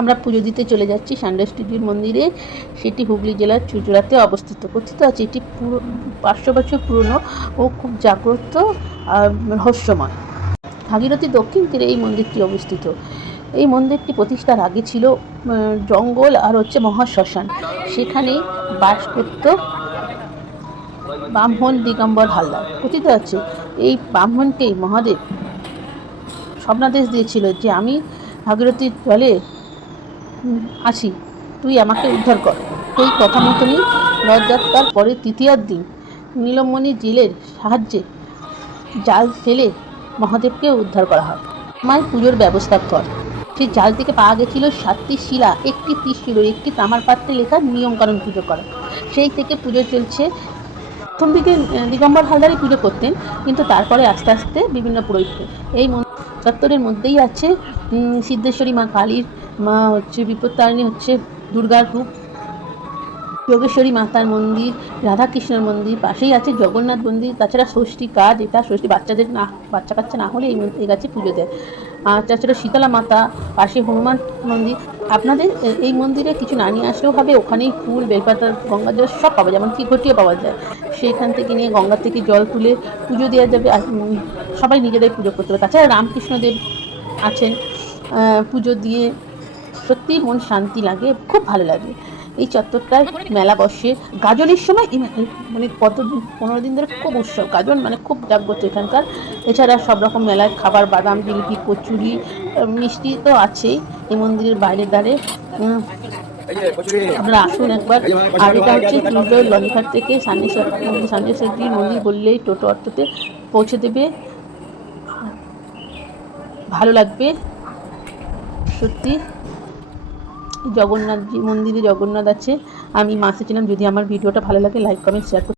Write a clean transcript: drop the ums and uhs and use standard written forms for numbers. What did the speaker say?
আমরা পুজো দিতে চলে যাচ্ছি সান্ডাসটিডির মন্দিরে। সেটি হুগলি জেলার চুঁচুড়াতে অবস্থিত। কথিত আছে এটি পুরো 500 বছর পুরনো ও খুব জাগ্রত আর রহস্যময়। ভাগীরথী দক্ষিণ তীরে এই মন্দিরটি অবস্থিত। এই মন্দিরটি প্রতিষ্ঠার আগে ছিল জঙ্গল আর মহাশ্মশান। সেখানেই বাস করত ব্রাহ্মণ দিগম্বর হালদার। কথিত আছে এই ব্রাহ্মণকেই মহাদেব স্বপ্নাদেশ দিয়েছিল যে আমি ভাগীরথীর জলে আছি, তুই আমাকে উদ্ধার কর। সেই কথা মতনই রথযাত্রার পরের তৃতীয়ার দিন নীলমণি জেলের সাহায্যে জাল ফেলে মহাদেবকে উদ্ধার করা হয়। মায়ের পুজোর ব্যবস্থা কর। সেই জাল থেকে পাওয়া গেছিল 7টি শিলা, একটি ত্রিশূল, একটি তামার পাত্রে লেখা নিয়মকানুন পুজো করা। সেই থেকে পুজো চলছে। প্রথম দিকে দিগম্বর হালদারই পুজো করতেন, কিন্তু তারপরে আস্তে আস্তে বিভিন্ন পুরোহিত। এই চত্বরের মধ্যেই আছে সিদ্ধেশ্বরী মা কালীর, মা বিপত্তারিণী দুর্গার রূপ, যোগেশ্বরী মাতার মন্দির, রাধাকৃষ্ণের মন্দির, পাশেই আছে জগন্নাথ মন্দির। তাছাড়া ষষ্ঠী কাজ, এটা ষষ্ঠী বাচ্চাদের বাচ্চা কাচ্চা না হলে এই গাছে পুজো দেয়। আর তাছাড়া শীতলা মাতা, পাশে হনুমান মন্দির। আপনাদের এই মন্দিরে কিছু না নিয়ে আসলেও হবে, ওখানেই ফুল, বেলপাতা, গঙ্গা জল সব পাওয়া যায়, এমনকি ঘটিও পাওয়া যায়। সেখান থেকে নিয়ে গঙ্গা থেকে জল তুলে পুজো দেওয়া যাবে। আর সবাই নিজেদের পুজো করতে হবে। তাছাড়া রামকৃষ্ণদেব আছেন, পুজো দিয়ে সত্যিই মন শান্তি লাগে, খুব ভালো লাগে। এই চত্বরটায় মেলা বসে গাজনের সময়, মানে 15 দিন ধরে খুব উৎসব। গাজন মানে খুব জাগ্রত এখানকার। এছাড়া সব রকম মেলায় খাবার, বাদাম, জিলিপি, কচুরি, মিষ্টি তো আছেই এই মন্দিরের বাইরের দ্বারে। আপনারা আসুন একবার। আর এটা চুঁচুড়ার লঞ্চঘাট থেকে সান্ডাসটিডির মন্দির বললেই টোটো অটোতে পৌঁছে দেবে। ভালো লাগবে সত্যি। জগন্নাথ মন্দিরে জগন্নাথ আছে। আমি মাসে ছিলাম। যদি আমার ভিডিওটা ভালো লাগে লাইক, কমেন্ট, শেয়ার করতে